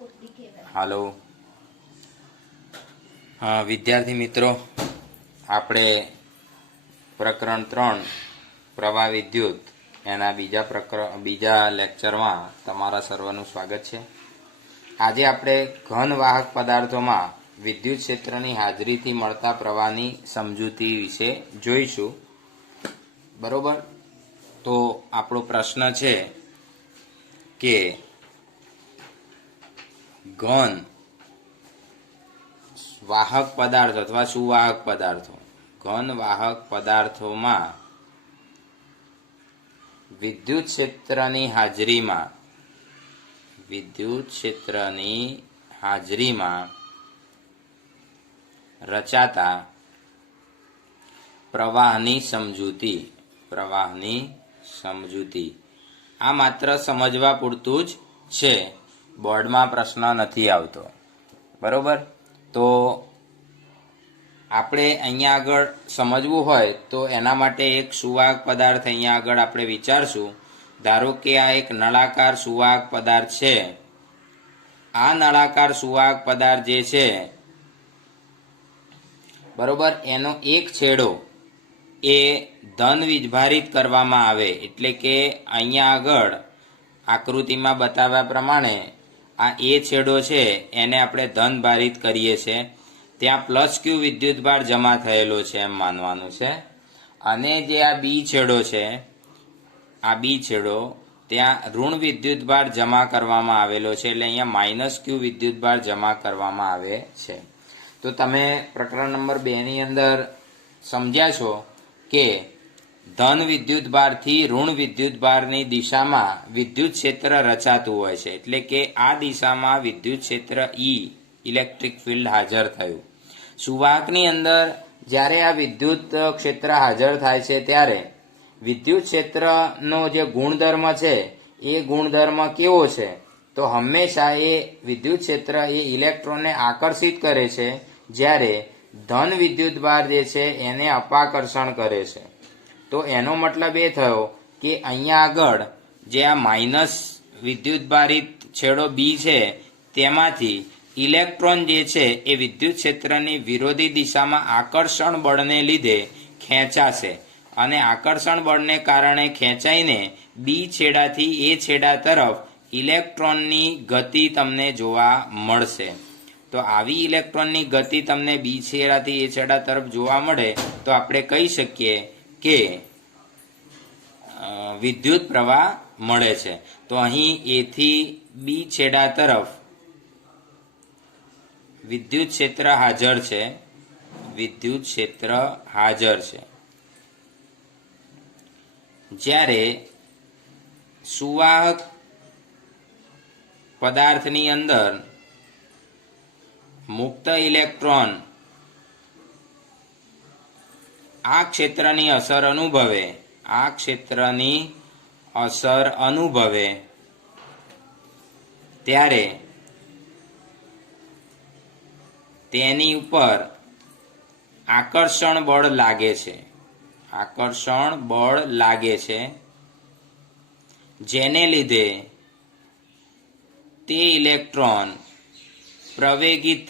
હાલો વિદ્યાર્થી મિત્રો, આપણે પ્રકરણ 3 પ્રવાહ વિદ્યુત એના બીજા લેક્ચરમાં તમારા સર્વનું સ્વાગત છે. આજે આપણે ઘન વાહક પદાર્થોમાં વિદ્યુત ક્ષેત્રની હાજરીથી મળતા પ્રવાહની સમજૂતી વિશે જોઈશું. બરોબર, તો આપણો પ્રશ્ન છે કે ઘન વાહક પદાર્થો અથવા સુવાહક પદાર્થો, ઘન વાહક પદાર્થોમાં વિદ્યુત ક્ષેત્રની હાજરીમાં રચાતા પ્રવાહની સમજૂતી. આ માત્ર સમજવા પૂરતું જ છે, બોર્ડમાં પ્રશ્ન નથી આવતો. બરોબર, તો આપણે અહીંયા આગળ સમજવું હોય તો એના માટે એક સુવાહક પદાર્થ અહીંયા આગળ આપણે વિચારશું. ધારો કે આ એક નળાકાર સુવાહક પદાર્થ છે. આ નળાકાર સુવાહક પદાર્થ જે છે, બરોબર, એનો એક છેડો એ ધન વીજભારિત કરવામાં આવે, એટલે કે અહીંયા આગળ આકૃતિમાં બતાવ્યા પ્રમાણે આ એ છેડો છે એને આપણે ધન ભારિત કરીએ છીએ. ત્યાં પ્લસ ક્યુ વિદ્યુતભાર જમા થયેલો છે એમ માનવાનું છે. અને જે આ બી છેડો છે, આ બી છેડો ત્યાં ઋણ વિદ્યુતભાર જમા કરવામાં આવેલો છે, એટલે અહીંયા માઇનસ ક્યુ વિદ્યુતભાર જમા કરવામાં આવે છે. તો તમે પ્રકરણ નંબર 2 ની અંદર સમજ્યા છો કે ધન વિદ્યુતભારથી ઋણ વિદ્યુતભારની દિશામાં વિદ્યુત ક્ષેત્ર રચાતું હોય છે, એટલે કે આ દિશામાં વિદ્યુત ક્ષેત્ર ઇલેક્ટ્રિક ફિલ્ડ હાજર થયું. સુવાહકની અંદર જ્યારે આ વિદ્યુત ક્ષેત્ર હાજર થાય છે ત્યારે વિદ્યુત ક્ષેત્રનો જે ગુણધર્મ છે એ ગુણધર્મ કેવો છે? તો હંમેશા એ વિદ્યુત ક્ષેત્ર એ ઇલેક્ટ્રોનને આકર્ષિત કરે છે, જ્યારે ધન વિદ્યુતભાર જે છે એને અપાકર્ષણ કરે છે. તો એનો મતલબ એ થયો કે અહીંયા આગળ જે આ માઇનસ વિદ્યુતભારિત છેડો બી છે તેમાંથી ઇલેક્ટ્રોન જે છે એ વિદ્યુત ક્ષેત્રની વિરોધી દિશામાં આકર્ષણ બળને લીધે ખેંચાશે, અને આકર્ષણ બળને કારણે ખેંચાઈને બી છેડાથી એ છેડા તરફ ઇલેક્ટ્રોનની ગતિ તમને જોવા મળશે. તો આવી ઇલેક્ટ્રોનની ગતિ તમને બી છેડાથી એ છેડા તરફ જોવા મળે તો આપણે કહી શકીએ કે વિદ્યુત પ્રવાહ મળે છે. તો અહીં એથી બી છેડા તરફ વિદ્યુત ક્ષેત્ર હાજર છે. જ્યારે સુવાહક પદાર્થની અંદર મુક્ત ઇલેક્ટ્રોન આ ક્ષેત્રની અસર અનુભવે ત્યારે તેની ઉપર આકર્ષણ બળ લાગે છે, જેને લીધે તે ઇલેક્ટ્રોન પ્રવેગિત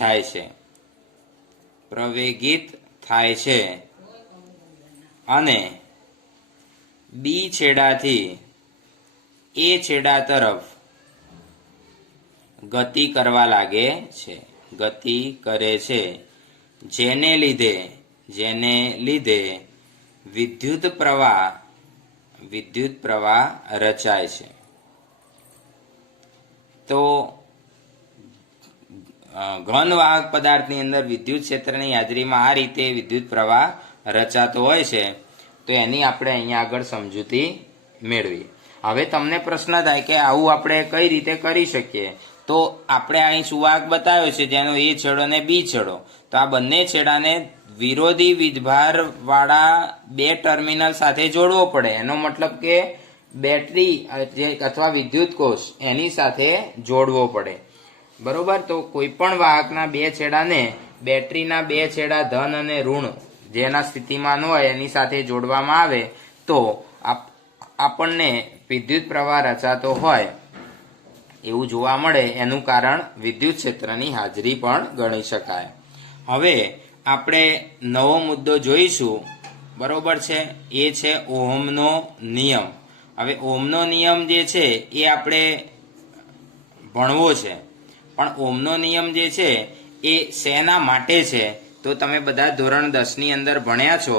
થાય છે અને બી છેડાથી એ છેડા તરફ ગતિ કરે છે, જેને લીધે વિદ્યુત પ્રવાહ રચાય છે. તો ઘન વાહક પદાર્થની અંદર વિદ્યુત ક્ષેત્રની હાજરીમાં આ રીતે વિદ્યુત પ્રવાહ રચાતો હોય છે. તો એની આપણે અહીંયા આગળ સમજૂતી મેળવી. હવે તમને પ્રશ્ન થાય કે આવું આપણે કઈ રીતે કરી શકીએ? તો આપણે અહીં સુવાહક બતાવ્યો છે જેનો એ છેડો ને બી છેડો. તો આ બંને છેડાને વિરોધી વીજભાર વાળા બે ટર્મિનલ સાથે જોડવો પડે. એનો મતલબ કે બેટરી અથવા વિદ્યુત કોષ એની સાથે જોડવો પડે. બરોબર, તો કોઈ પણ વાહકના બે છેડાને બેટરીના બે છેડા ધન અને ઋણ જેના સ્થિતિમાન હોય એની સાથે જોડવામાં આવે તો આપણને વિદ્યુત પ્રવાહ રચાતો હોય એવું જોવા મળે એનું કારણ વિદ્યુત ક્ષેત્રની હાજરી પણ ગણી શકાય. હવે આપણે નવો મુદ્દો જોઈશું, બરોબર છે, એ છે ઓહમનો નિયમ. હવે ઓહમનો નિયમ જે છે એ આપણે ભણવો છે, પણ ઓહમનો નિયમ જે છે એ શેના માટે છે? તો તમે બધા ધોરણ 10ની અંદર ભણ્યા છો.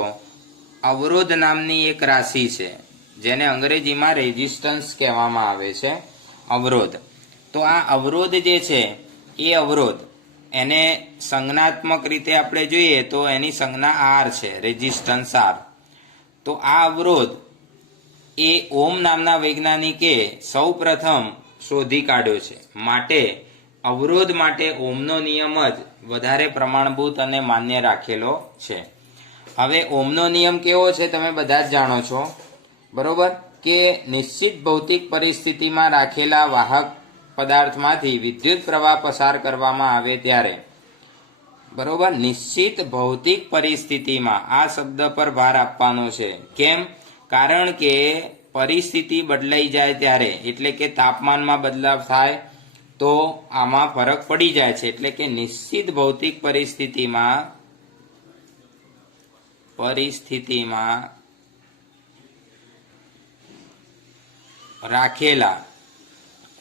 અવરોધ નામની એક રાશિ છે જેને અંગ્રેજીમાં રેઝિસ્ટન્સ કહેવામાં આવે છે, અવરોધ. તો આ અવરોધ જે છે એ અવરોધ એને સંજ્ઞાત્મક રીતે આપણે જોઈએ તો એની સંજ્ઞા આર છે, રેઝિસ્ટન્સ આર. તો આ અવરોધ એ ઓમ નામના વૈજ્ઞાનિકે સૌ પ્રથમ શોધી કાઢ્યો છે. માટે અવરોધ માટે ઓમનો નિયમ જ વધારે પ્રમાણભૂત અને માન્ય રાખેલો છે. હવે ઓમનો નિયમ કેવો છે તમે બધા જ જાણો છો, બરોબર, કે નિશ્ચિત ભૌતિક પરિસ્થિતિમાં રાખેલા વાહક પદાર્થમાંથી વિદ્યુત પ્રવાહ પસાર કરવામાં આવે ત્યારે, બરોબર, નિશ્ચિત ભૌતિક પરિસ્થિતિમાં, આ શબ્દ પર ભાર આપવાનો છે. કેમ? કારણ કે પરિસ્થિતિ બદલાઈ જાય ત્યારે, એટલે કે તાપમાનમાં બદલાવ થાય તો આમાં ફરક પડી જાય છે. એટલે કે નિશ્ચિત ભૌતિક પરિસ્થિતિમાં રાખેલા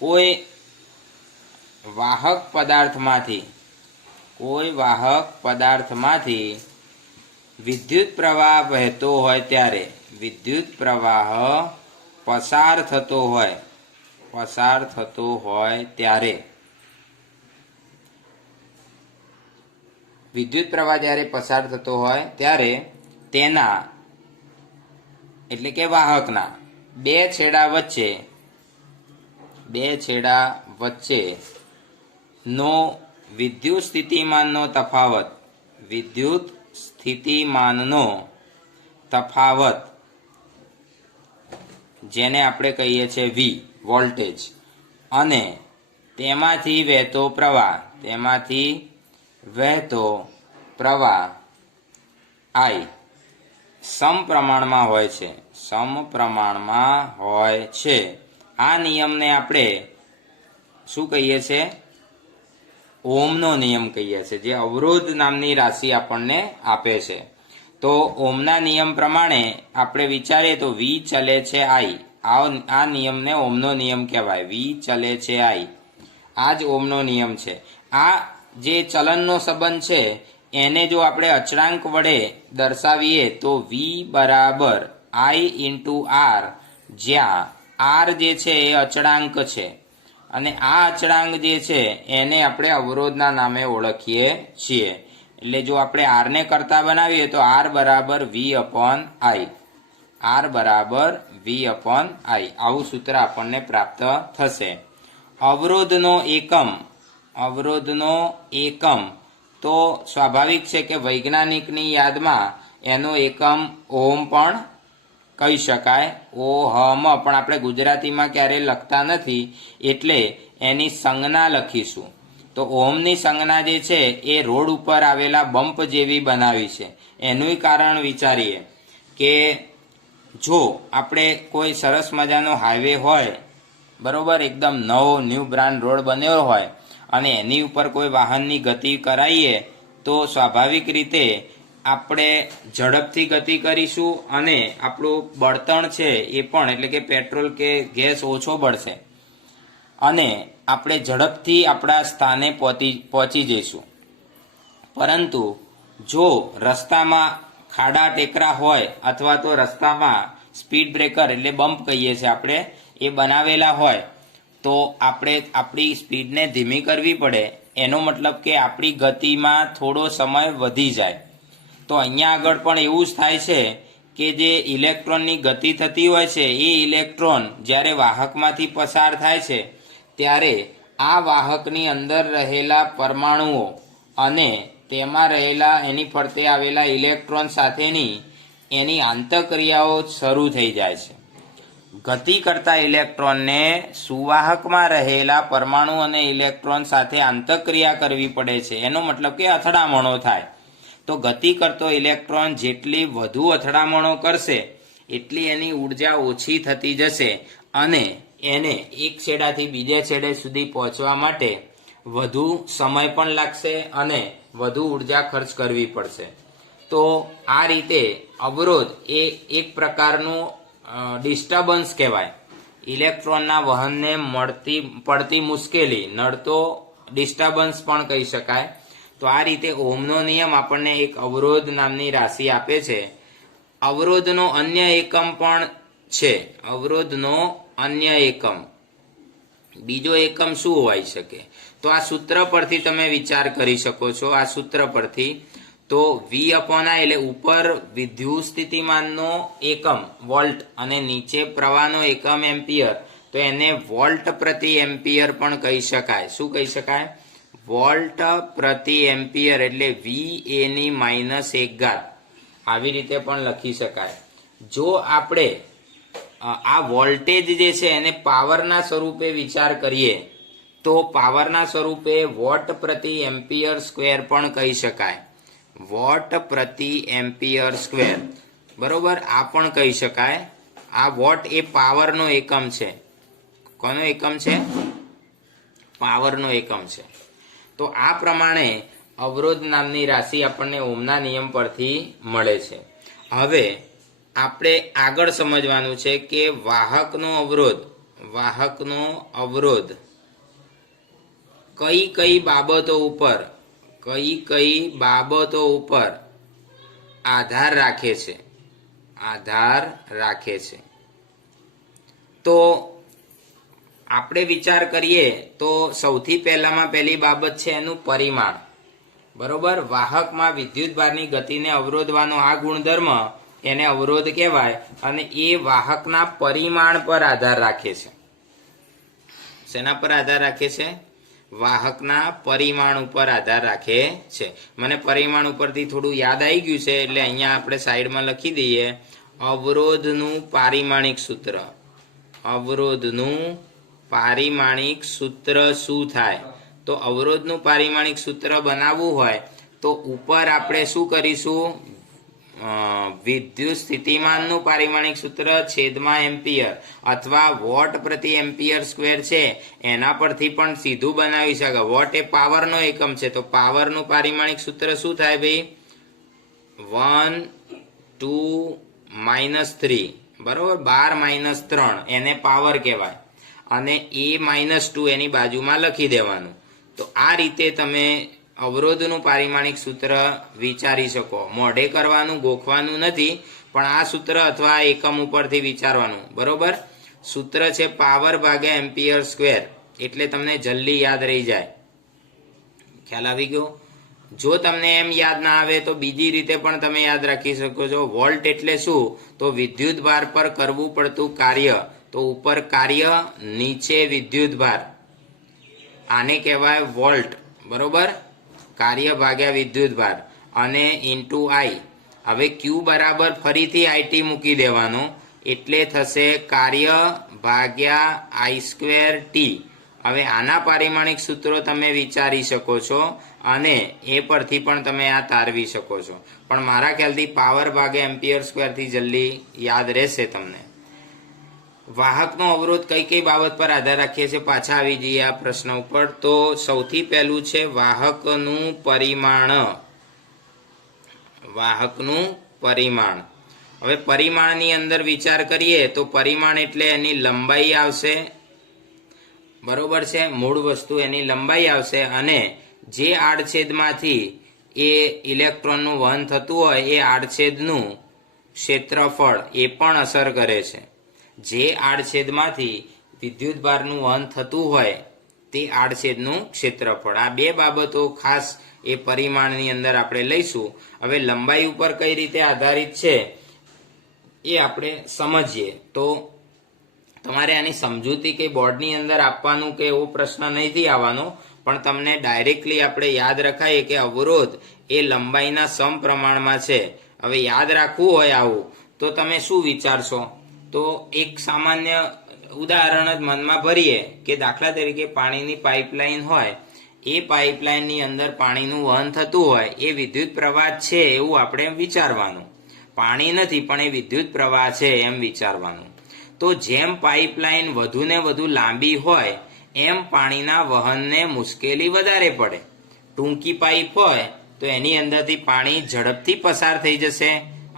કોઈ વાહક પદાર્થમાંથી વિદ્યુત પ્રવાહ વહેતો હોય ત્યારે, વિદ્યુત પ્રવાહ પસાર થતો હોય ત્યારે, વિદ્યુત પ્રવાહ જ્યારે પસાર થતો હોય ત્યારે તેના એટલે કે વાહકના બે છેડા વચ્ચે નો વિદ્યુત સ્થિતિમાનનો તફાવત, જેને આપણે કહીએ છીએ વી, વોલ્ટેજ, અને તેમાંથી વહેતો પ્રવાહ આઈ સમપ્રમાણમાં હોય છે. આ નિયમને આપણે શું કહીએ છીએ? ઓહમનો નિયમ કહીએ છીએ, જે અવરોધ નામની રાશિ આપણને આપે છે. તો ઓહમના નિયમ પ્રમાણે આપણે વિચારીએ તો વી ચલે છે આઈ, આ નિયમને ઓહમનો નિયમ કહેવાય. વી ચલે છે આઈ, આ જ ઓહમનો નિયમ છે. આ જે ચલનનો સંબંધ છે એને જો આપણે અચળાંક વડે દર્શાવીએ તો વી બરાબર આઈ ઇન્ટુ આર, જ્યાં આર જે છે એ અચળાંક છે અને આ અચળાંક જે છે એને આપણે અવરોધના નામે ઓળખીએ છીએ. એટલે જો આપણે આરને કરતા બનાવીએ તો આર બરાબર વી અપોન આઈ, આવું સૂત્ર આપણને પ્રાપ્ત થશે. અવરોધનો એકમ તો સ્વાભાવિક છે કે વૈજ્ઞાનિકની યાદમાં એનો એકમ ઓહમ પણ કહી શકાય, ઓહમ, પણ આપણે ગુજરાતીમાં ક્યારેય લખતા નથી એટલે એની સંજ્ઞા લખીશું. તો ઓહમની સંજ્ઞા જે છે એ રોડ ઉપર આવેલા બમ્પ જેવી બનાવી છે. એનું કારણ વિચારીએ કે જો આપણે કોઈ સરસ મજાનો હાઈવે હોય, બરોબર, એકદમ ન્યૂ બ્રાન્ડ રોડ બન્યો હોય અને એની ઉપર કોઈ વાહનની ગતિ કરાવીએ તો સ્વાભાવિક રીતે આપણે ઝડપથી ગતિ કરીશું અને આપણું બળતણ છે એ પણ, એટલે કે પેટ્રોલ કે ગેસ ઓછો બળશે અને આપણે ઝડપથી આપણા સ્થાને પહોંચી જઈશું. પરંતુ જો રસ્તામાં ખાડા ટેકરા હોય અથવા તો રસ્તામાં સ્પીડ બ્રેકર એટલે બમ્પ કહીએ છીએ આપણે, એ બનાવેલા હોય તો આપણે આપણી સ્પીડને ધીમી કરવી પડે. એનો મતલબ કે આપણી ગતિમાં થોડો સમય વધી જાય. તો અહીંયા આગળ પણ એવું જ થાય છે કે જે ઇલેક્ટ્રોનની ગતિ થતી હોય છે એ ઇલેક્ટ્રોન જ્યારે વાહકમાંથી પસાર થાય છે ત્યારે આ વાહકની અંદર રહેલા પરમાણુઓ અને તેમાં રહેલા એની ફરતે આવેલા ઇલેક્ટ્રોન સાથેની એની આંતરક્રિયાઓ શરૂ થઈ જાય છે. ગતિ કરતા ઇલેક્ટ્રોનને સુવાહકમાં રહેલા પરમાણુ અને ઇલેક્ટ્રોન સાથે આંતરક્રિયા કરવી પડે છે. એનો મતલબ કે અથડામણો થાય. તો ગતિ કરતો ઇલેક્ટ્રોન જેટલી વધુ અથડામણો કરશે એટલી એની ઉર્જા ઓછી થતી જશે અને એને એક છેડાથી બીજે છેડે સુધી પહોંચવા માટે વધુ સમય પણ લાગશે અને વધુ ઉર્જા ખર્ચ કરવી પડશે. તો આ રીતે અવરોધ એ એક પ્રકારનું ડિસ્ટર્બન્સ કહેવાય. ઇલેક્ટ્રોનના વહનને પડતી મુશ્કેલી, નડતો ડિસ્ટર્બન્સ પણ કહી શકાય. તો આ રીતે ઓહમનો નિયમ આપણને એક અવરોધ નામની રાશિ આપે છે. અવરોધનો અન્ય એકમ પણ છે. અવરોધનો અન્ય એકમ, બીજો એકમ શું હોઈ શકે? તો આ સૂત્ર પરથી તમે વિચાર કરી શકો છો. આ સૂત્ર પરથી તો V/I એટલે ઉપર વિદ્યુત સ્થિતિમાનનો એકમ વોલ્ટ અને નીચે પ્રવાહનો એકમ એમ્પિયર, તો એને વોલ્ટ પ્રતિ એમ્પિયર પણ કહી શકાય. શું કહી શકાય? વોલ્ટ પ્રતિ એમ્પિયર એટલે VA-1 આવી રીતે પણ લખી શકાય. જો આપણે આ વોલ્ટેજ જે છે એને પાવરના સ્વરૂપે વિચાર કરીએ તો પાવરના સ્વરૂપે વોટ પ્રતિ એમ્પિયર સ્ક્વેર પણ કહી શકાય. વોટ પ્રતિ એમ્પિયર સ્ક્વેર, બરોબર, આ પણ કહી શકાય. આ વોટ એ પાવરનો એકમ છે. કોનો એકમ છે? પાવરનો એકમ છે. તો આ પ્રમાણે અવરોધ નામની રાશિ આપણને ઓહમના નિયમ પરથી મળે છે. હવે આપણે આગળ સમજવાનું છે કે વાહકનો અવરોધ કઈ બાબતો ઉપર આધાર રાખે છે. તો આપણે વિચાર કરીએ તો સૌથી પહેલી બાબત છે એનું પરિમાણ. બરોબર, વાહકમાં વિદ્યુતભારની ગતિને અવરોધવાનો આ ગુણધર્મ એને અવરોધ કહેવાય અને એ વાહકના પરિમાણ પર આધાર રાખે છે. શેના પર આધાર રાખે છે? વાહકના પરિમાણ ઉપર આધાર રાખે છે. મને પરિમાણ ઉપરથી થોડું યાદ આવી ગયું છે એટલે અહીંયા આપણે સાઈડમાં લખી દઈએ અવરોધનું પારિમાણિક સૂત્ર. અવરોધનું પારિમાણિક સૂત્ર શું થાય? તો અવરોધનું પારિમાણિક સૂત્ર બનાવવું હોય તો ઉપર આપણે શું કરીશું? વિદ્યુત સ્થિતિમાનનું પારિમાણિક સૂત્ર છેદમાં એમ્પિયર અથવા વોટ પ્રતિ એમ્પિયર સ્ક્વેર છે એના પરથી પણ સીધું બનાવી શકાય. વોટ એ પાવરનો એકમ છે તો પાવરનું પારિમાણિક સૂત્ર શું થાય ભાઈ? 1 2 -3, બરોબર, 12 - 3 એને પાવર કહેવાય અને A-2 એની બાજુમાં લખી દેવાનું. તો આ રીતે તમે અવરોધનું પારિમાણિક સૂત્ર વિચારી શકો. મોઢે કરવાનું, ગોખવાનું નથી, પણ આ સૂત્ર અથવા એકમ ઉપરથી વિચારવાનું. બરોબર, સૂત્ર છે પાવર ભાગ્યા એમ્પિયર સ્ક્વેર, એટલે તમને જલ્દી યાદ રહી જાય. ખ્યાલ આવી ગયો? જો તમને એમ યાદ ના આવે તો બીજી રીતે પણ તમે યાદ રાખી શકો છો. વોલ્ટ એટલે શું? તો વિદ્યુત ભાર પર કરવું પડતું કાર્ય. તો ઉપર કાર્ય, નીચે વિદ્યુત ભાર, આને કહેવાય વોલ્ટ. બરોબર, કાર્ય ભાગ્યા વિદ્યુત ભાર અને ઇન્ટુ I. હવે Q બરાબર ફરીથી IT મૂકી દેવાનું એટલે થશે કાર્ય ભાગ્યા I²T. હવે આના પારિમાણિક સૂત્રો તમે વિચારી શકો છો અને એ પરથી પણ તમે આ તારવી શકો છો, પણ મારા ખ્યાલથી પાવર ભાગ્યા એમ્પિયર સ્ક્વેરથી જલ્દી યાદ રહેશે તમને. વાહકનો અવરોધ કઈ બાબત પર આધાર રાખીએ છીએ? પાછા આવી જઈએ આ પ્રશ્ન ઉપર. તો સૌથી પહેલું છે વાહકનું પરિમાણ. હવે પરિમાણની અંદર વિચાર કરીએ તો પરિમાણ એટલે એની લંબાઈ આવશે. બરોબર છે, મૂળ વસ્તુ એની લંબાઈ આવશે અને જે આડછેદમાંથી એ ઇલેક્ટ્રોનનું વહન થતું હોય એ આડછેદનું ક્ષેત્રફળ એ પણ અસર કરે છે. જે આડછેદમાંથી વિદ્યુતભારનું વહન થતું હોય તે આડછેદનું ક્ષેત્રફળ. આ બે બાબતો ખાસ એ પરિમાણની અંદર આપણે લઈશું. હવે લંબાઈ ઉપર કઈ રીતે આધારિત છે એ આપણે સમજીએ. તો તમારે આની સમજૂતી કે બોર્ડની અંદર આપવાનું કે એવો પ્રશ્ન નથી આવવાનો, પણ તમને ડાયરેક્ટલી આપણે યાદ રખાઈએ કે અવરોધ એ લંબાઈના સમપ્રમાણમાં છે. હવે યાદ રાખવું હોય આવું તો તમે શું વિચારશો? તો એક સામાન્ય ઉદાહરણ જ મનમાં ભરીએ કે દાખલા તરીકે પાણીની પાઇપલાઇન હોય, એ પાઇપલાઇનની અંદર પાણીનું વહન થતું હોય, એ વિદ્યુત પ્રવાહ છે એવું આપણે વિચારવાનું. પાણી નથી પણ એ વિદ્યુત પ્રવાહ છે એમ વિચારવાનું. તો જેમ પાઇપલાઇન વધુ ને વધુ લાંબી હોય એમ પાણીના વહનને મુશ્કેલી વધારે પડે. ટૂંકી પાઇપ હોય તો એની અંદરથી પાણી ઝડપથી પસાર થઈ જશે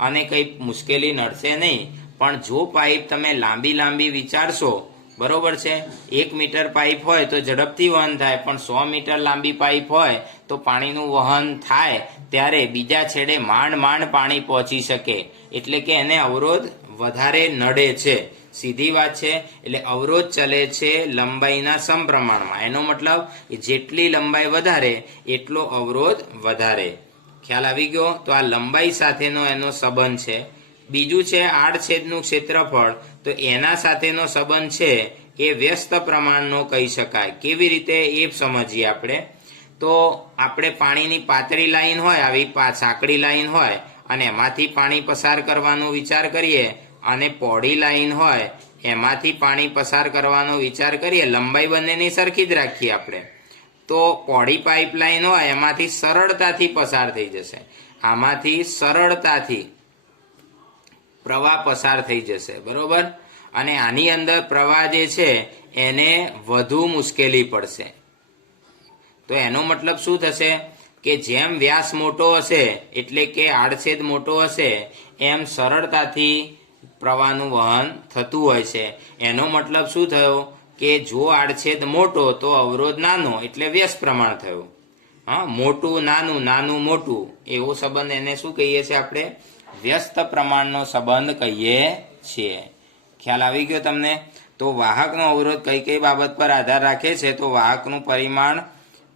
અને કંઈ મુશ્કેલી નડશે નહીં. પણ જો પાઇપ તમે લાંબી વિચારશો, બરોબર છે, 1 મીટર પાઇપ હોય તો ઝડપથી વહન થાય, પણ 100 મીટર લાંબી પાઇપ હોય તો પાણીનું વહન થાય ત્યારે બીજા છેડે માંડ પાણી પહોંચી શકે, એટલે કે એને અવરોધ વધારે નડે છે. સીધી વાત છે. એટલે અવરોધ ચલે છે લંબાઈના સમપ્રમાણમાં. એનો મતલબ જેટલી લંબાઈ વધારે એટલો અવરોધ વધારે. ખ્યાલ આવી ગયો? તો આ લંબાઈ સાથેનો એનો સંબંધ છે. બીજું છે આડછેદનું ક્ષેત્રફળ. તો એના સાથેનો સંબંધ છે એ વ્યસ્ત પ્રમાણનો કહી શકાય. કેવી રીતે એ સમજીએ આપણે. તો આપણે પાણીની પાતળી લાઈન હોય, આવી સાંકડી લાઈન હોય અને એમાંથી પાણી પસાર કરવાનો વિચાર કરીએ, અને પહોળી લાઈન હોય એમાંથી પાણી પસાર કરવાનો વિચાર કરીએ, લંબાઈ બંનેની સરખી જ રાખીએ આપણે, તો પહોળી પાઇપલાઇન હોય એમાંથી સરળતાથી પસાર થઈ જશે. આમાંથી સરળતાથી પ્રવાહ પસાર થઈ જશે, બરોબર. અને આની અંદર પ્રવાહ જે છે એને વધુ મુશ્કેલી પડશે. તો એનો મતલબ શું થશે કે જેમ વ્યાસ મોટો હશે એટલે કે આડછેદ મોટો હશે એમ સરળતાથી પ્રવાહનું વહન થતું હોય છે. એનો મતલબ શું થયો કે જો આડછેદ મોટો તો અવરોધ નાનો, એટલે વ્યસ્ત પ્રમાણ થયું. હા, મોટું નાનું, નાનું મોટું, એવો સંબંધ એને શું કહીએ છીએ આપણે? વ્યસ્ત પ્રમાણનો સંબંધ કહીએ છીએ. ખ્યાલ આવી ગયો તમને? તો વાહકનો અવરોધ કઈ બાબત પર આધાર રાખે છે? તો વાહકનું પરિમાણ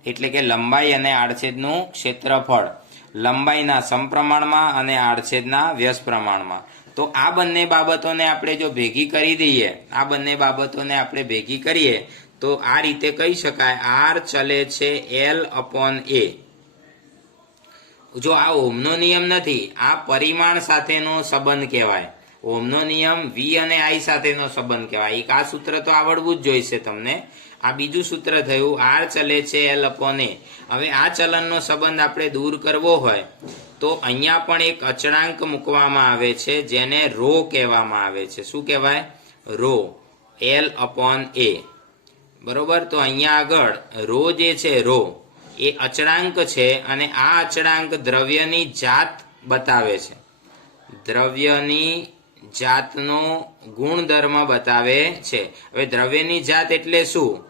એટલે કે લંબાઈ અને આડછેદનું ક્ષેત્રફળ, લંબાઈના સમપ્રમાણમાં અને આડછેદના વ્યસ્ત પ્રમાણમાં. તો આ બંને બાબતોને આપણે જો ભેગી કરી દઈએ, આ બંને બાબતોને આપણે ભેગી કરીએ તો આ રીતે કહી શકાય, આર ચલે છે L/A. જો આ ઓહમનો નિયમ નથી, આ પરિમાણ સાથેનો સંબંધ કહેવાય. ઓહમનો નિયમ V અને I સાથેનો સંબંધ કહેવાય. એક આ સૂત્ર તો આવડવું જ જોઈશે તમને. આ બીજું સૂત્ર થયું આર ચલે છે L/A. હવે આ ચલનનો સંબંધ આપણે દૂર કરવો હોય તો અહીંયા પણ એક અચળાંક મૂકવામાં આવે છે જેને રો કહેવામાં આવે છે. શું કહેવાય? Row, L/A. બરોબર. તો અહીંયા આગળ રો જે છે, રો એ અચળાંક છે અને આ અચળાંક દ્રવ્યની જાત બતાવે છે. દ્રવ્યની જાતનો ગુણધર્મ બતાવે છે. હવે દ્રવ્યની જાત એટલે શું?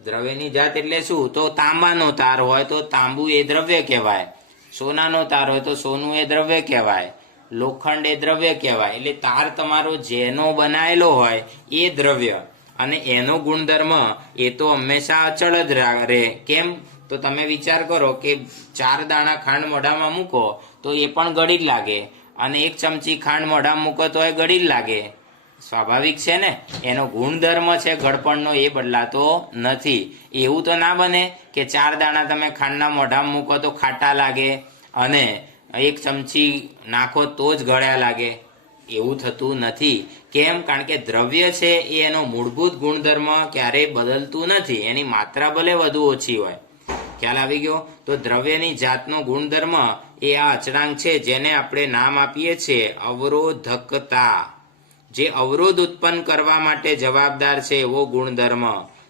દ્રવ્યની જાત એટલે શું? તો તાંબાનો તાર હોય તો તાંબુ એ દ્રવ્ય કહેવાય, સોનાનો તાર હોય તો સોનું એ દ્રવ્ય કહેવાય, લોખંડ એ દ્રવ્ય કહેવાય. એટલે તાર તમારો જેનો બનાયેલો હોય એ દ્રવ્ય, અને એનો ગુણધર્મ એ તો હંમેશા અચળ જ રહે. કેમ? તો તમે વિચાર કરો કે 4 દાણા ખાંડ મોઢામાં મૂકો તો એ પણ ગળી જ લાગે, અને 1 ચમચી ખાંડ મોઢામાં મૂકો તો એ ગળી જ લાગે. સ્વાભાવિક છે ને? એનો ગુણધર્મ છે ગળપણનો, એ બદલાતો નથી. એવું તો ના બને કે 4 દાણા તમે ખાંડના મોઢામાં મૂકો તો ખાટા લાગે અને 1 ચમચી નાખો તો જ ગળ્યા લાગે. એવું થતું નથી. કેમ? કારણ કે દ્રવ્ય છે એ એનો મૂળભૂત ગુણધર્મ ક્યારેય બદલતું નથી. એની માત્રા ભલે વધુ ઓછી હોય. ખ્યાલ આવી ગયો? તો દ્રવ્યની જાતનો ગુણધર્મ એ આ અચળાંક છે જેને આપણે નામ આપીએ છીએ અવરોધકતા. જે અવરોધ ઉત્પન્ન કરવા માટે જવાબદાર છે એવો ગુણધર્મ,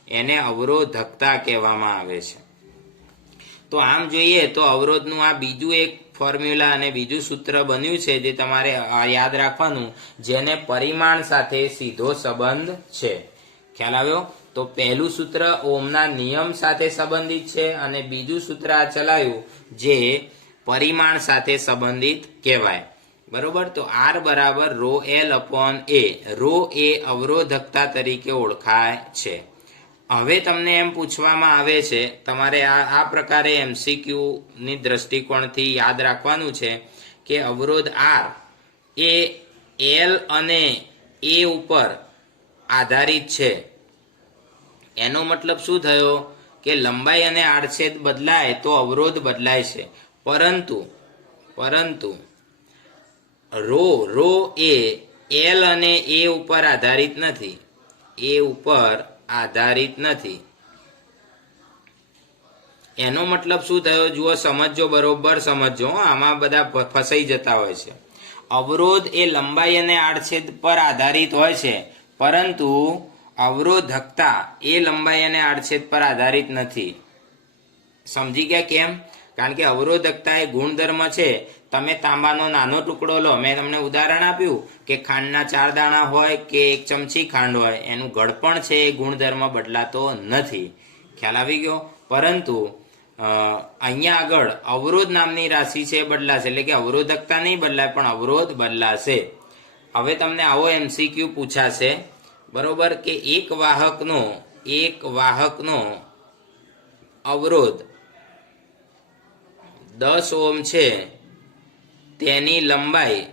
એને અવરોધકતા કહેવામાં આવે છે. તો આમ જોઈએ તો અવરોધનું આ બીજું એક ફોર્મ્યુલા અને બીજું સૂત્ર બન્યું છે જે તમારે યાદ રાખવાનું, જેને પરિમાણ સાથે સીધો સંબંધ છે. ખ્યાલ આવ્યો? તો પહેલું સૂત્ર ઓહમના નિયમ સાથે સંબંધિત છે અને બીજું સૂત્ર આ ચલાવ્યું જે પરિમાણ સાથે સંબંધિત કહેવાય. બરોબર. તો R બરાબર ρL/A. રો એ અવરોધકતા તરીકે ઓળખાય છે. હવે તમને એમ પૂછવામાં આવે છે, તમારે આ પ્રકારે MCQ ની દ્રષ્ટિકોણથી યાદ રાખવાનું છે કે અવરોધ R એ L અને A ઉપર આધારિત છે. એનો મતલબ શું થયો કે લંબાઈ અને આડછેદ બદલાય તો અવરોધ બદલાય છે, પરંતુ રો એ L અને A ઉપર આધારિત નથી. A ઉપર આધારિત નથી. એનો મતલબ શું થયો? જુઓ, સમજો, બરોબર સમજો. આમાં બધા ફસાઈ જતા હોય છે. અવરોધ એ લંબાઈ અને આડછેદ પર આધારિત હોય છે, પરંતુ અવરોધકતા એ લંબાઈ અને આડછેદ પર આધારિત નથી. સમજી ગયા કેમ? કારણ કે અવરોધકતા એ ગુણધર્મ છે. તમે તાંબાનો નાનો ટુકડો લો, મેં તમને ઉદાહરણ આપ્યું કે ખાંડના 4 દાણા હોય કે 1 ચમચી ખાંડ હોય, એનું ગળપણ છે એ ગુણધર્મ બદલાતો નથી. ખ્યાલ આવી ગયો? પરંતુ અહીંયા આગળ અવરોધ નામની રાશિ છે બદલાશે, એટલે કે અવરોધકતા નહીં બદલાય પણ અવરોધ બદલાશે. હવે તમને આવો MCQ પૂછાશે, બરોબર, કે એક વાહકનો અવરોધ 10 ઓહ્મ છે, તેની લંબાઈ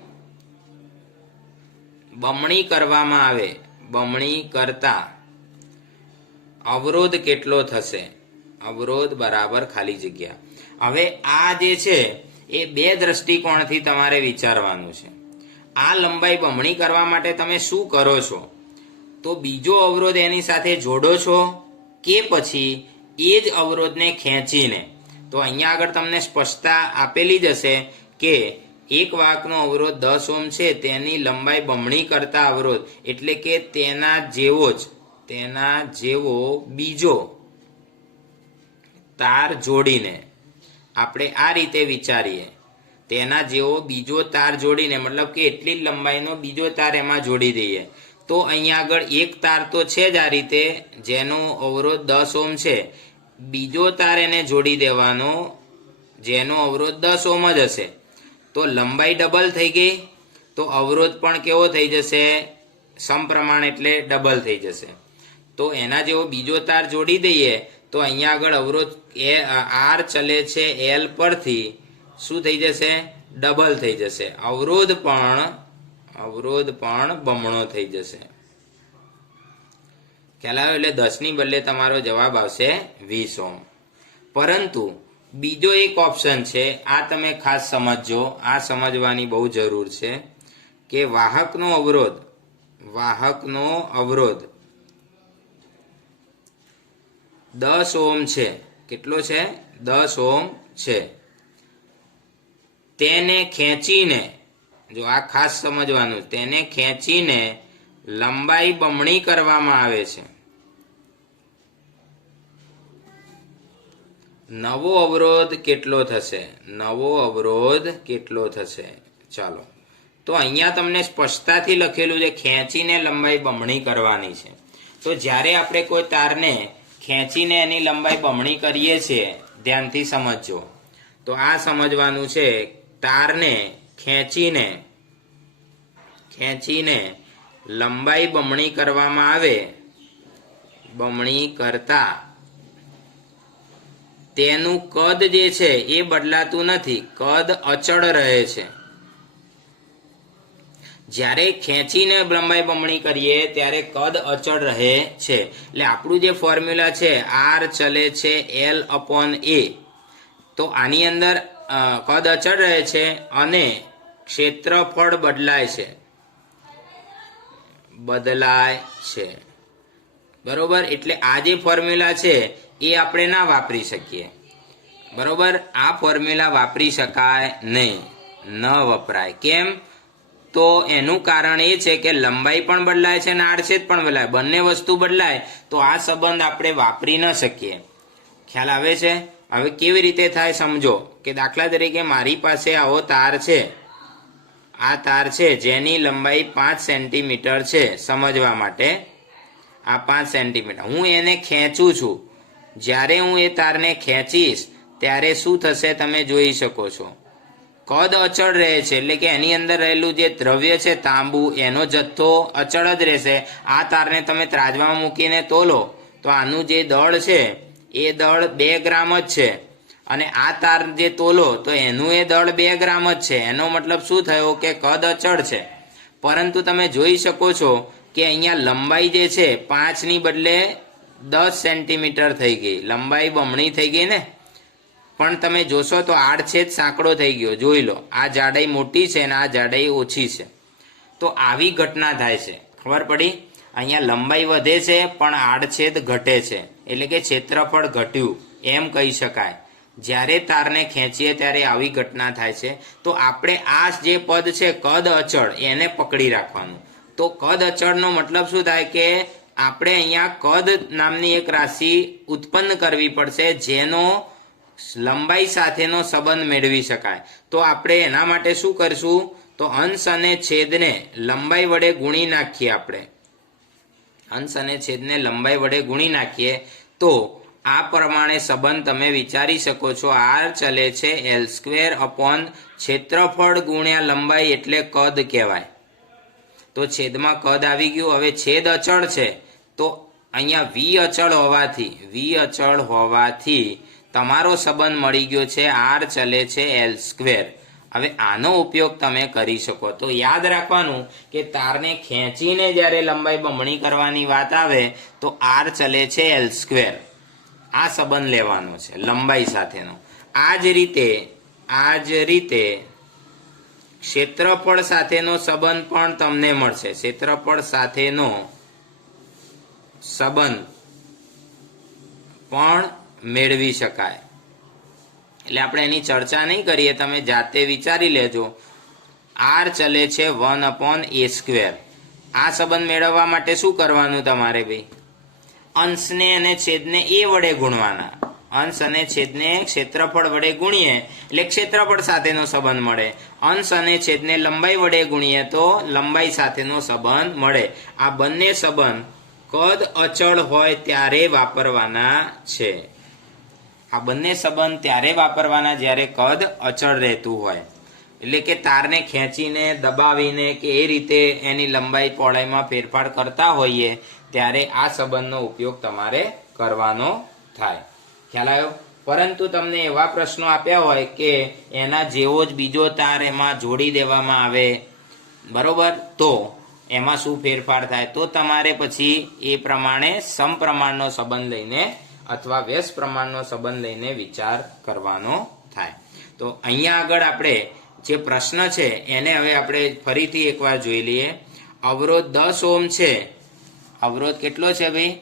બમણી કરવામાં આવે, બમણી કરતા અવરોધ કેટલો થશે? અવરોધ બરાબર ખાલી જગ્યા. હવે આ જે છે એ 2 દ્રષ્ટિકોણથી તમારે વિચારવાનું છે. આ લંબાઈ બમણી કરવા માટે તમે શું કરો છો? તો બીજો અવરોધ એની સાથે જોડો છો કે પછી એ જ અવરોધને ખેંચીને? તો અહીંયા આગળ તમને સ્પષ્ટતા આપેલી જ હશે કે એક વાહકનો અવરોધ 10 ઓહ્મ છે, તેની લંબાઈ બમણી કરતા અવરોધ, એટલે કે તેના જેવો બીજો તાર જોડીને, આપણે આ રીતે વિચારીએ, તેના જેવો બીજો તાર જોડીને, મતલબ કે એટલી જ લંબાઈનો બીજો તાર એમાં જોડી દઈએ. તો અહીંયા આગળ એક તાર તો છે જ આ રીતે, જેનો અવરોધ 10 ઓહ્મ છે, બીજો તાર એને જોડી દેવાનો જેનો અવરોધ 10 ઓહ્મ જ હશે. તો લંબાઈ ડબલ થઈ ગઈ, તો અવરોધ પણ કેવો થઈ જશે? સમપ્રમાણ, એટલે ડબલ થઈ જશે. તો એના જેવો બીજો તાર જોડી દઈએ તો અહીંયા આગળ અવરોધ R ચલે છે L પરથી શું થઈ જશે? ડબલ થઈ જશે. અવરોધ પણ બમણો થઈ જશે. ખ્યાલ આવ્યો? એટલે 10 ની બદલે તમારો જવાબ આવશે 20 ઓહ્મ. પરંતુ બીજો એક ઓપ્શન છે, આ તમે ખાસ સમજજો, આ સમજવાની બહુ જરૂર છે કે વાહકનો અવરોધ 10 ઓહ્મ છે. કેટલો છે? 10 ઓહ્મ છે. તેને ખેંચીને, જો આ ખાસ સમજવાનું, તેને ખેંચીને લંબાઈ બમણી કરવામાં આવે છે. નવો અવરોધ કેટલો થશે? ચાલો, તો અહીંયા તમને સ્પષ્ટતાથી લખેલું છે ખેંચીને લંબાઈ બમણી કરવાની છે. તો જ્યારે આપણે કોઈ તારને ખેંચીને એની લંબાઈ બમણી કરીએ છીએ, ધ્યાનથી સમજજો. તો આ સમજવાનું છે, તારને ખેંચીને લંબાઈ બમણી કરવામાં આવે, બમણી કરતા તેનું કદ જે છે એ બદલાતું નથી, કદ અચળ રહે છે. જ્યારે ખેંચીને લંબાઈ બમણી કરીએ ત્યારે કદ અચળ રહે છે. એટલે આપણું જે ફોર્મ્યુલા છે R ચલે છે L/A, તો આની અંદર કદ અચળ રહે છે અને ક્ષેત્રફળ બદલાય છે. બરોબર? એટલે આ જે ફોર્મ્યુલા છે એ આપણે ના વાપરી શકીએ. બરોબર? આ ફોર્મ્યુલા વાપરી શકાય નહીં, ન વપરાય. કેમ? તો એનું કારણ એ છે કે લંબાઈ પણ બદલાય છે અને આડછેદ પણ બદલાય, બંને વસ્તુ બદલાય તો આ સંબંધ આપણે વાપરી ન શકીએ. ખ્યાલ આવે છે? હવે કેવી રીતે થાય સમજો. કે દાખલા તરીકે મારી પાસે આવો તાર છે, આ તાર છે જેની લંબાઈ 5 સેન્ટીમીટર છે. સમજવા માટે આ 5 સેન્ટીમીટર, હું એને ખેંચું છું. જ્યારે હું એ તારને ખેંચીશ ત્યારે શું થશે તમે જોઈ શકો છો. કદ અચળ રહે છે, એટલે કે એની અંદર રહેલું જે દ્રવ્ય છે તાંબુ, એનો જથ્થો અચળ જ રહેશે. આ તારને તમે ત્રાજવામાં મૂકીને તોલો તો આનું જે દળ છે એ દળ 2 ગ્રામ જ છે, અને આ તાર જે તોલો તો એનું એ દળ 2 ગ્રામ જ છે. એનો મતલબ શું થયો કે કદ અચળ છે. પરંતુ તમે જોઈ શકો છો કે અહીંયા લંબાઈ જે છે 5 ની બદલે 10 સેન્ટીમીટર થઈ ગઈ, લંબાઈ બમણી થઈ ગઈ ને. પણ તમે જોશો તો આડછેદ સાંકડો થઈ ગયો. જોઈ લો, આ જાડાઈ મોટી છે અને આ જાડાઈ ઓછી છે. તો આવી ઘટના થાય છે. ખબર પડી? અહીંયા લંબાઈ વધે છે પણ આડછેદ ઘટે છે, એટલે કે ક્ષેત્રફળ ઘટ્યું એમ કહી શકાય. જ્યારે તારને ખેંચીએ ત્યારે આવી ઘટના થાય છે. તો આપણે આ જે પદ છે કદ અચળ એને પકડી રાખવાનું. તો કદ અચળનો મતલબ શું થાય કે આપણે અહીંયા કદ નામની એક રાશિ ઉત્પન્ન કરવી પડશે જેનો લંબાઈ સાથેનો સંબંધ મેળવી શકાય. તો આપણે એના માટે શું કરશું? તો અંશ અને છેદને લંબાઈ વડે ગુણી નાખીએ. આપણે અંશ અને છેદને લંબાઈ વડે ગુણી નાખીએ તો આ પ્રમાણે સંબંધ તમે વિચારી શકો છો. આર ચલે છે L² ક્ષેત્રફળ ગુણ્યા લંબાઈ એટલે કદ કહેવાય. તો છેદમાં કદ આવી ગયું. હવે છેદ અચળ છે તો અહીંયા વી અચળ હોવાથી તમારો સંબંધ મળી ગયો છે આર ચલે છે L². હવે આનો ઉપયોગ તમે કરી શકો. તો યાદ રાખવાનું કે તારને ખેંચીને જ્યારે લંબાઈ બમણી કરવાની વાત આવે તો આર ચલે છે L². આ સંબંધ લેવાનો છે લંબાઈ સાથેનો. આ જ રીતે ક્ષેત્રફળ સાથેનો સંબંધ પણ તમને મળશે. ક્ષેત્રફળ સાથેનો સંબંધ પણ મેળવી શકાય. એટલે આપણે એની ચર્ચા નહીં કરીએ, તમે જાતે વિચારી લેજો. આર ચલે છે 1/a². આ સંબંધ મેળવવા માટે શું કરવાનું તમારે ભાઈ? અંશને અને છેદને એ વડે ગુણવાના. અંશ અને છેદને ક્ષેત્રફળ વડે ગુણીએ એટલે ક્ષેત્રફળ સાથેનો સંબંધ મળે. અંશ અને છેદને લંબાઈ વડે ગુણીએ તો લંબાઈ સાથેનો સંબંધ મળે. આ બંને સંબંધ કદ અચળ હોય ત્યારે વાપરવાના છે. આ બંને સંબંધ ત્યારે વાપરવાના જ્યારે કદ અચળ રહેતું હોય. એટલે કે તારને ખેંચીને દબાવીને કે એ રીતે એની લંબાઈ પહોળાઈમાં ફેરફાર કરતા હોઈએ ત્યારે આ સંબંધનો ઉપયોગ તમારે કરવાનો થાય. ખ્યાલ આવ્યો? પરંતુ તમને એવા પ્રશ્નો આપ્યા હોય કે એના જેવો જ બીજો તાર એમાં જોડી દેવામાં આવે, બરોબર, તો એમાં શું ફેરફાર થાય? તો તમારે પછી એ પ્રમાણે સમપ્રમાણનો સંબંધ લઈને અથવા વ્યસ્ત પ્રમાણનો સંબંધ લઈને વિચાર કરવાનો થાય. તો અહીંયા આગળ આપણે જે પ્રશ્ન છે એને હવે આપણે ફરીથી એકવાર જોઈ લઈએ. અવરોધ 10 ઓહ્મ છે. અવરોધ કેટલો છે ભાઈ?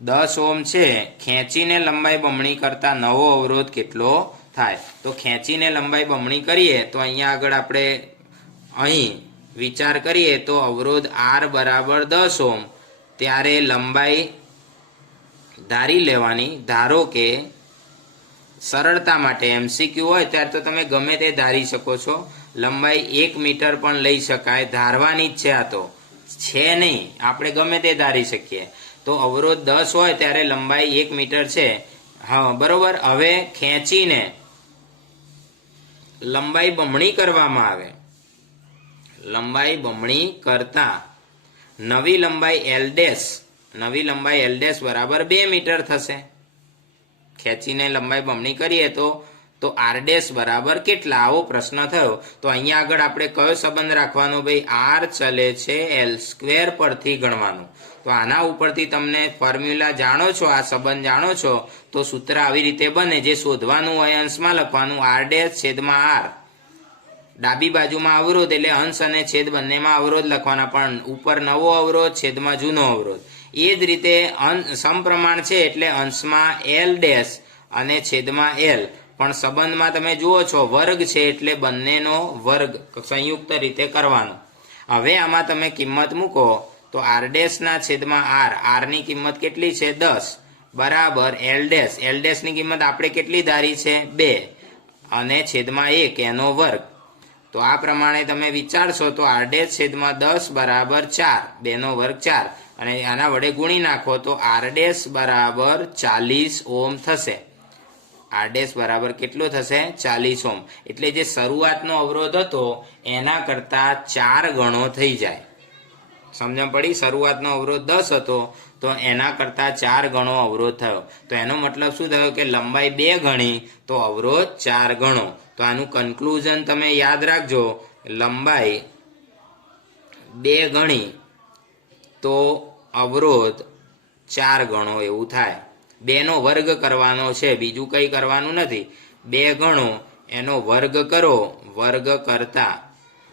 10 ઓહ્મ છે. ખેંચીને લંબાઈ બમણી કરતા નવો અવરોધ કેટલો થાય? તો ખેંચીને લંબાઈ બમણી કરીએ તો અહીંયા આગળ આપણે અહીં વિચાર કરીએ તો અવરોધ R બરાબર 10 ઓહ્મ, ત્યારે લંબાઈ ધારી લેવાની. ધારો કે સરળતા માટે MCQ હોય ત્યારે તો તમે ગમે તે ધારી શકો છો. લંબાઈ 1 મીટર પણ લઈ શકાય, ધારવાની જ છે. આ તો છે નહીં, આપણે ગમે તે ધારી શકીએ. તો અવરોધ 10 હોય ત્યારે લંબાઈ 1 મીટર છે. હા, બરોબર. હવે ખેંચીને લંબાઈ બમણી કરવામાં આવે. લંબાઈ બમણી કરતા નવી લંબાઈ L' બરાબર 2 મીટર થશે. ખેંચીને લંબાઈ બમણી કરીએ તો R' બરાબર કેટલા? આવો પ્રશ્ન થયો. તો અહીંયા આગળ આપણે કયો સંબંધ રાખવાનો ભાઈ? R ચલે છે L² પરથી ગણવાનું. તો આના ઉપરથી તમને ફોર્મ્યુલા જાણો છો, આ સંબંધ જાણો છો, તો સૂત્ર આવી રીતે બને. જે શોધવાનું હોય અંશમાં લખવાનું R'/R. ડાબી બાજુમાં અવરોધ એટલે અંશ અને છેદ બંનેમાં અવરોધ લખવાના, પણ ઉપર નવો અવરોધ, છેદમાં જૂનો અવરોધ. એ જ રીતે સમપ્રમાણ છે એટલે અંશમાં L' અને છેદમાં L. પણ સંબંધમાં તમે જુઓ છો વર્ગ છે એટલે બંનેનો વર્ગ સંયુક્ત રીતે કરવાનો. હવે આમાં તમે કિંમત મૂકો તો R' ના છેદમાં R ની કિંમત કેટલી છે? 10 બરાબર L' ની કિંમત આપણે કેટલી ધારી છે? 2 અને છેદમાં 1 એનો વર્ગ. તો આ પ્રમાણે તમે વિચારશો તો R' છેદમાં 10 બરાબર 4, 2 નો વર્ગ 4, અને આના વડે ગુણી નાખો તો R' બરાબર 40 ઓહ્મ થશે. R' બરાબર કેટલો થશે? 40 ઓહ્મ. એટલે જે શરૂઆતનો અવરોધ હતો એના કરતા 4 ગણો થઈ જાય. સમજણ પડી? શરૂઆતનો અવરોધ 10 હતો તો એના કરતા 4 ગણો અવરોધ થયો. તો એનો મતલબ શું થયો કે લંબાઈ 2 ગણી તો અવરોધ 4 ગણો. તો આનું કન્ક્લુઝન તમે યાદ રાખજો, લંબાઈ 2 ગણી તો અવરોધ 4 ગણો એવું થાય. 2 નો વર્ગ કરવાનો છે, બીજું કંઈ કરવાનું નથી. 2 ગણો એનો વર્ગ કરો, વર્ગ કરતા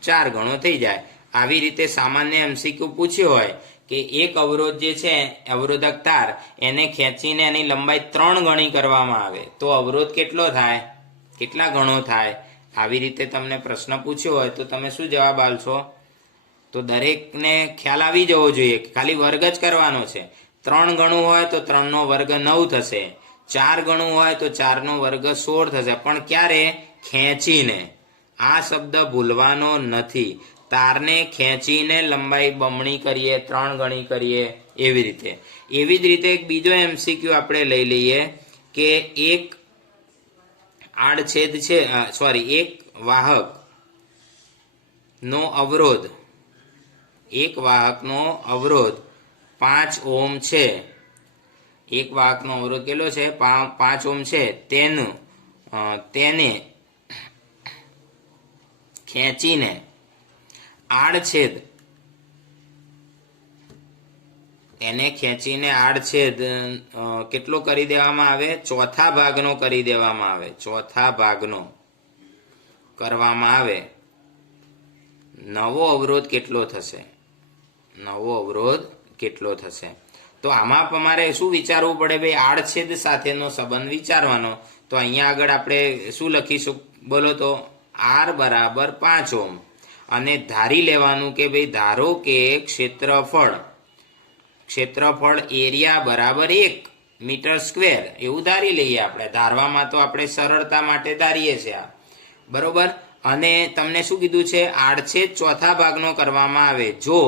4 ગણો થઈ જાય. આવી રીતે સામાન્ય MCQ પૂછ્યો હોય કે એક અવરોધ જે છે અવરોધક તાર એને ખેંચીને એની લંબાઈ 3 ગણી કરવામાં આવે તો અવરોધ કેટલો થાય, કેટલા ગણો થાય? આવી રીતે તમને પ્રશ્ન પૂછ્યો હોય તો તમે શું જવાબ આપશો? તો દરેકને ખ્યાલ આવી જવો જોઈએ કે ખાલી વર્ગ જ કરવાનો છે. 3 ગણું હોય તો 3 નો વર્ગ 9 થશે, 4 ગણું હોય તો 4 નો વર્ગ 16 થશે. પણ ક્યારે? ખેંચીને. આ શબ્દ ભૂલવાનો નથી. તારને ખેંચીને લંબાઈ બમણી કરીએ, 3 ગણી કરીએ, એવી રીતે. એવી જ રીતે એક બીજો MCQ આપણે લઈ લઈએ કે એક આડછેદ છે, એક વાહક નો અવરોધ, એક વાહકનો અવરોધ 5 ઓહ્મ છે. એક વાહકનો અવરોધ કેટલો છે? 5 ઓહ્મ છે. તેને ખેંચીને આડછેદ કેટલો કરી દેવામાં આવે? ચોથા ભાગનો કરી દેવામાં આવે. ચોથા ભાગનો કરવામાં આવે. નવો અવરોધ કેટલો થશે? નવો અવરોધ કેટલો થશે? તો આમાં તમારે શું વિચારવું પડે? ભાઈ આડછેદ સાથેનો સંબંધ વિચારવાનો. તો અહીંયા આગળ આપણે શું લખીશું? બોલો તો. R બરાબર 5 ઓહ્મ અને ધારી લેવાનું કે ભાઈ ધારો કે ક્ષેત્રફળ એરિયા બરાબર 1 મીટર સ્ક્વેર, એવું ધારી લઈએ આપણે. ધારવામાં તો આપણે સરળતા માટે ધારીએ છીએ, બરોબર. અને તમને શું કીધું છે? આડછેદ ચોથા ભાગનો કરવામાં આવે. જો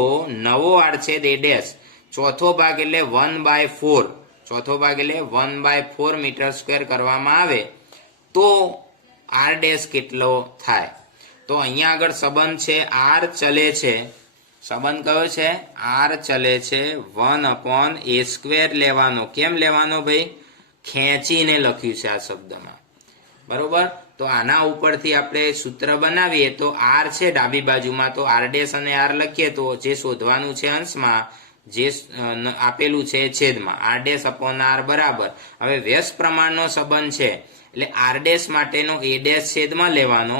નવો આડછેદ A ડેશ ચોથો ભાગ એટલે 1/4, ચોથો ભાગ એટલે 1/4 મીટર સ્ક્વેર કરવામાં આવે તો R ડેશ કેટલો થાય? તો અહીંયા આગળ સંબંધ છે R ચલે છે. સંબંધ કયો છે? R ચલે છે. 1/a² લેવાનો. કેમ લેવાનો ભાઈ? ખેંચીને લખ્યું છે આ શબ્દમાં, બરોબર. તો આના ઉપરથી આપણે સૂત્ર બનાવીએ તો R છે ડાબી બાજુમાં, તો R ડેશ અને R લખીએ તો જે શોધવાનું છે અંશમાં, જે આપેલું છે છેદમાં, R ડેશ અપોન R બરાબર. હવે વ્યસ્ત પ્રમાણનો સંબંધ છે એટલે R ડેશ માટેનો A ડેશ છેદમાં લેવાનો,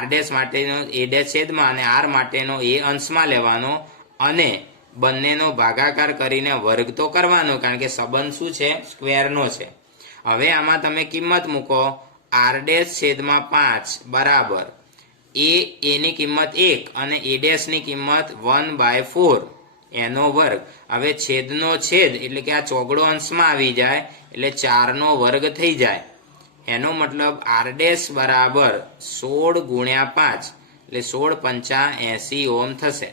R ડેશ માટેનો A ડેશ છેદમાં અને R માટેનો A અંશમાં લેવાનો અને બંનેનો ભાગાકાર કરીને વર્ગ તો કરવાનો, કારણ કે સંબંધ શું છે? સ્ક્વેરનો છે. હવે આમાં તમે કિંમત મૂકો. R ડેશ છેદમાં 5 બરાબર એની કિંમત 1 અને A ડેશની કિંમત 1/4 એનો વર્ગ. હવે છેદનો છેદ એટલે કે આ ચોગડો અંશમાં આવી જાય એટલે 4 નો વર્ગ થઈ જાય. એનો મતલબ R ડેશ બરાબર 16 ગુણ્યા 5 એટલે 16 × 5 80 ઓહ્મ થશે.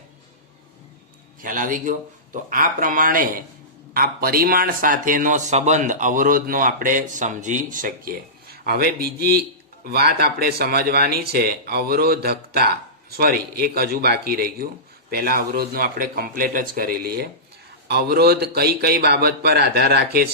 ખ્યાલ આવી ગયો? તો આ પ્રમાણે આ પરિમાણ સાથેનો સંબંધ અવરોધનો આપણે સમજી શકીએ. હવે બીજી વાત આપણે સમજવાની છે અવરોધકતા. એક હજુ બાકી રહી ગયું. પહેલા અવરોધનું આપણે કમ્પ્લીટ જ કરી લઈએ. અવરોધ કઈ કઈ બાબત પર આધાર રાખે છે?